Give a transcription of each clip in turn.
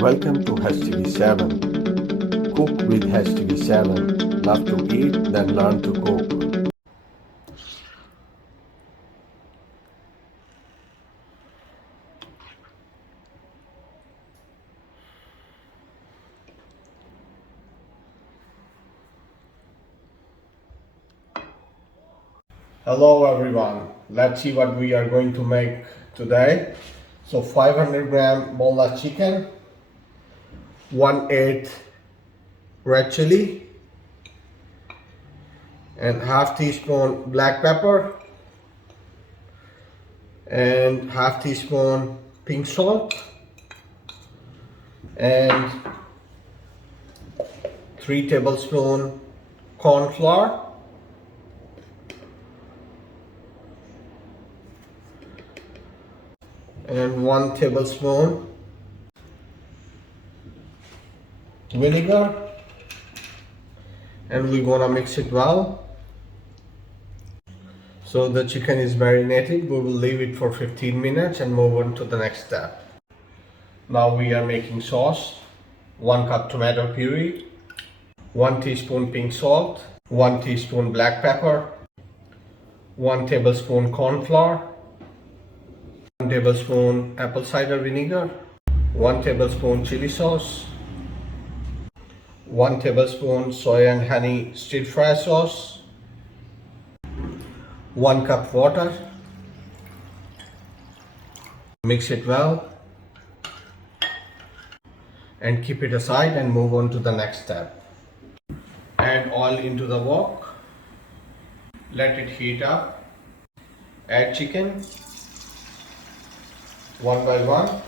Welcome to HTV7. Cook with HTV7. Love to eat, then learn to cook. Hello everyone. Let's see what we are going to make today. So 500-gram boneless chicken, 1/8 red chili, and half teaspoon black pepper, and half teaspoon pink salt, and 3 tablespoons corn flour, and 1 tablespoon vinegar, and we're gonna mix it well. So the chicken is marinated. We will leave it for 15 minutes and move on to the next step. Now we are making sauce. 1 cup tomato puree, 1 teaspoon pink salt, 1 teaspoon black pepper, 1 tablespoon corn flour, 1 tablespoon apple cider vinegar, 1 tablespoon chili sauce, 1 tablespoon soy and honey stir fry sauce, 1 cup water. Mix it well and keep it aside and move on to the next step. Add oil into the wok. Let it heat up. Add chicken one by one.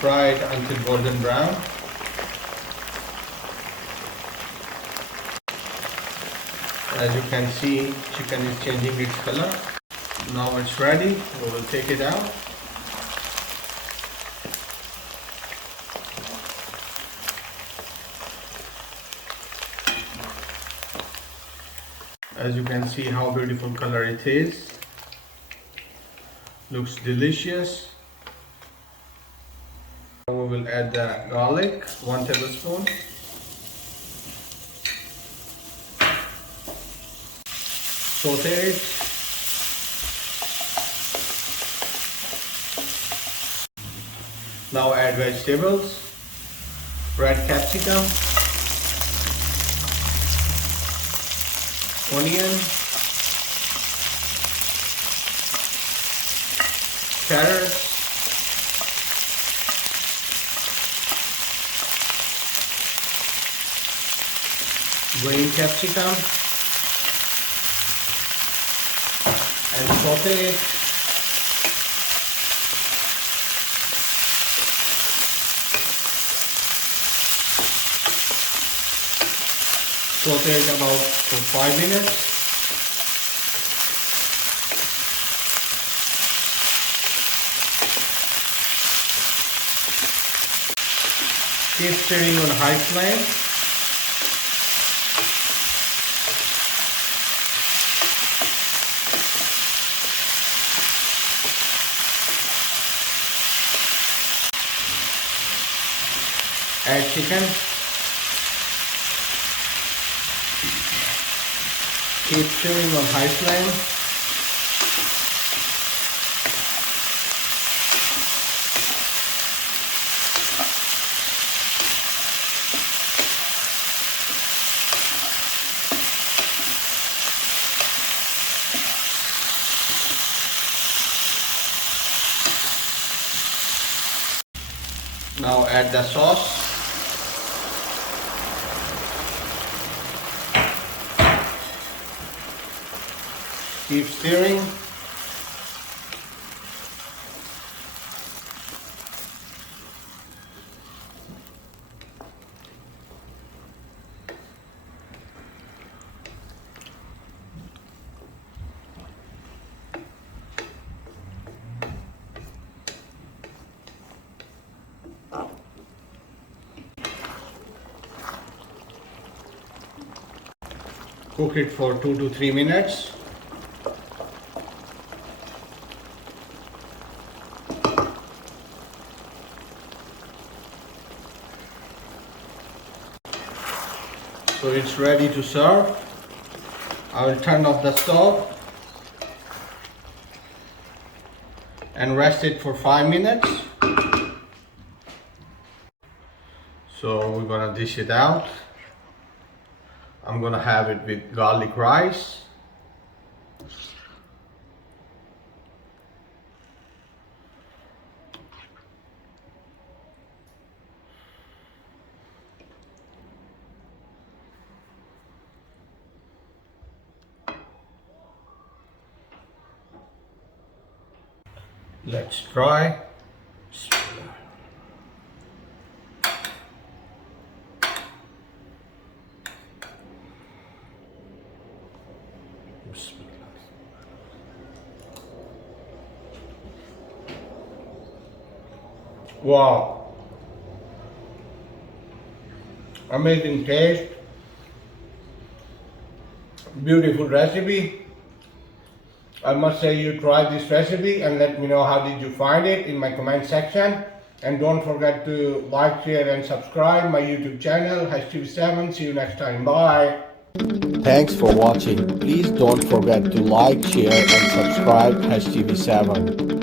Fry it until golden brown. As you can see, chicken is changing its color. Now it's ready. We will take it out. As you can see how beautiful color it is. Looks delicious. We will add the garlic, 1 tablespoon. Saute it. Now add vegetables, red capsicum, onion, carrots, green capsicum, and saute it. Saute it about for 5 minutes. Keep stirring on high flame. Add chicken. Keep stirring on high flame. Now add the sauce. Keep stirring. Cook it for 2 to 3 minutes. So it's ready to serve. I will turn off the stove and rest it for 5 minutes. So we're gonna dish it out. I'm gonna have it with garlic rice. Let's try. Wow, amazing taste, beautiful recipe. I must say you try this recipe and let me know how did you find it in my comment section. And don't forget to like, share and subscribe my YouTube channel HTV7. See you next time. Bye. Thanks for watching. Please don't forget to like, share and subscribe HTV7.